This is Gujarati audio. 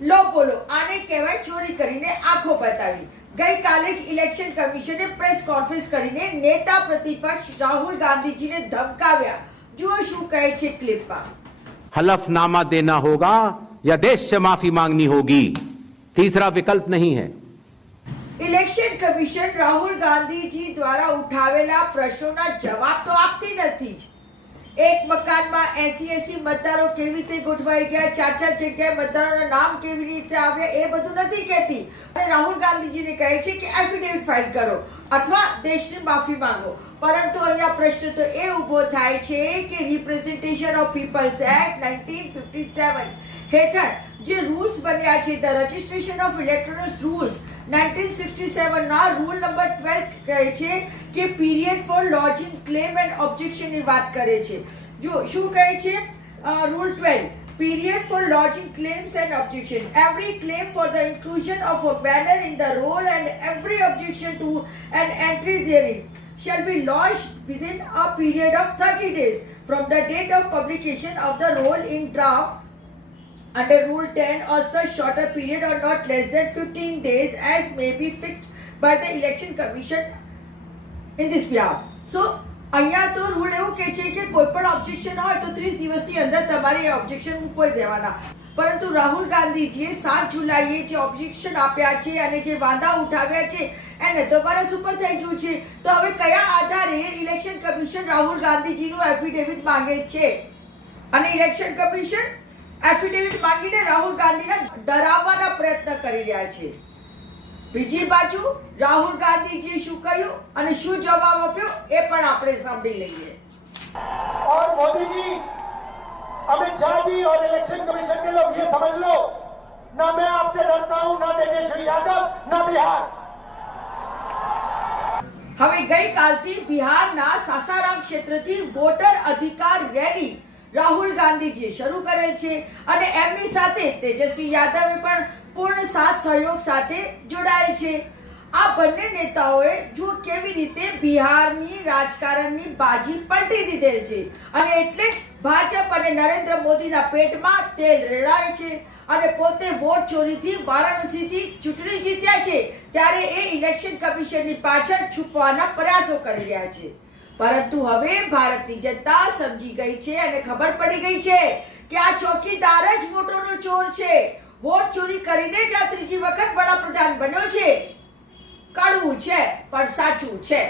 લો બોલો, આને કહેવાય ચોરી કરીને આંખો બતાવી। ગઈકાલે જ ઇલેક્શન કમિશને પ્રેસ કોન્ફરન્સ કરીને નેતા પ્રતિપક્ષ રાહુલ ગાંધીજીને ધમકાવ્યા। જુઓ શું કહે છે ક્લિપમાં। हलफनामा देना होगा या देश से माफी मांगनी होगी, तीसरा विकल्प नहीं है। ઇલેક્શન કમિશન રાહુલ ગાંધીજી દ્વારા ઉઠાવેલા પ્રશ્નોના જવાબ તો આપતી નથી જ। એક મકાનમાં 80 મતદારો કેવી રીતે ગોઠવાઈ ગયા, 4 જગ્યાએ મતદારોના નામ કેવી રીતે આવ્યા, એ બધું નથી કહેતી અને રાહુલ ગાંધીજીને કહે છે કે એફિડેવિટ ફાઇલ કરો અથવા દેશની માફી માંગો। પરંતુ અહીંયા પ્રશ્ન તો એ ઊભો થાય છે કે રિપ્રેઝન્ટેશન ઓફ પીપલ્સ એક્ટ 1957 હેઠળ જે રૂલ્સ બન્યા છે, the registration of electoral rules 1967 ના રૂલ નંબર 12 કહે છે કે period for lodging claim and objection ની વાત કરે છે। જો શું કહે છે rule 12, period for lodging claims and objection, every claim for the inclusion of a banner in the roll and every objection to an entry therein shall be lodged within a period of 30 days from the date of publication of the roll in draft under Rule 10, or such shorter period or not less than 15 days as may be fixed by the Election Commission in this behalf. So, અહીંયા તો રૂલ એવું કહે છે કે કોઈ પણ ઓબ્જેક્શન હોય તો 30 દિવસની અંદર તમારે એ ઓબ્જેક્શન મૂકી દેવાના। પરંતુ રાહુલ ગાંધીજીએ 7 જુલાઈએ જે ઓબ્જેક્શન આપ્યા છે અને જે વાંધા ઉઠાવ્યા છે એને તો વરસ ઉપર થઈ ગયું છે। તો હવે કયા આધારે ઇલેક્શન કમિશન રાહુલ ગાંધીજીનું એફિડેવિટ માંગે છે? અને ઇલેક્શન કમિશન એફિડેવિટ માંગીને રાહુલ ગાંધીને ડરાવવાના પ્રયત્ન કરી રહ્યા છે। બીજી બાજુ રાહુલ ગાંધીજીએ શું કહ્યું અને શું જવાબ આપ્યો એ પણ આપણે સાંભળી લઈએ। और मोदी जी, अमित शाह जी और इलेक्शन कमीशन के लोग ये समझ लो, ना मैं आपसे डरता हूं, ना तेजस्वी यादव, ना बिहार। હવે ગઈકાલથી બિહારના સાસારામ ક્ષેત્રથી વોટર અધિકાર રેલી રાહુલ ગાંધીજીએ શરૂ કરેલ છે અને એમની સાથે તેજસ્વી યાદવે પણ પૂર્ણ સાથ સહયોગ સાથે જોડાયેલ છે। આ બંને નેતાઓએ જો કેવી રીતે બિહારની રાજકારણની બાજી પલટી દીધેલ છે અને એટલે જ ભાજપ અને નરેન્દ્ર મોદીના પેટમાં તેલ રેડાય છે અને પોતે વોટ ચોરીથી વારાણસીથી ચૂંટણી જીત્યા છે ત્યારે એ ઇલેક્શન કમિશનની પાછળ છુપવાના પ્રયાસો કરી રહ્યા છે। પરંતુ હવે ભારતની જનતા સમજી ગઈ છે અને ખબર પડી ગઈ છે કે આ ચોકીદાર જ વોટોનો ચોર છે। વોટ ચોરી કરીને જ આ ત્રીજી વખત વડાપ્રધાન બન્યો છે। કડવું છે પણ સાચું છે।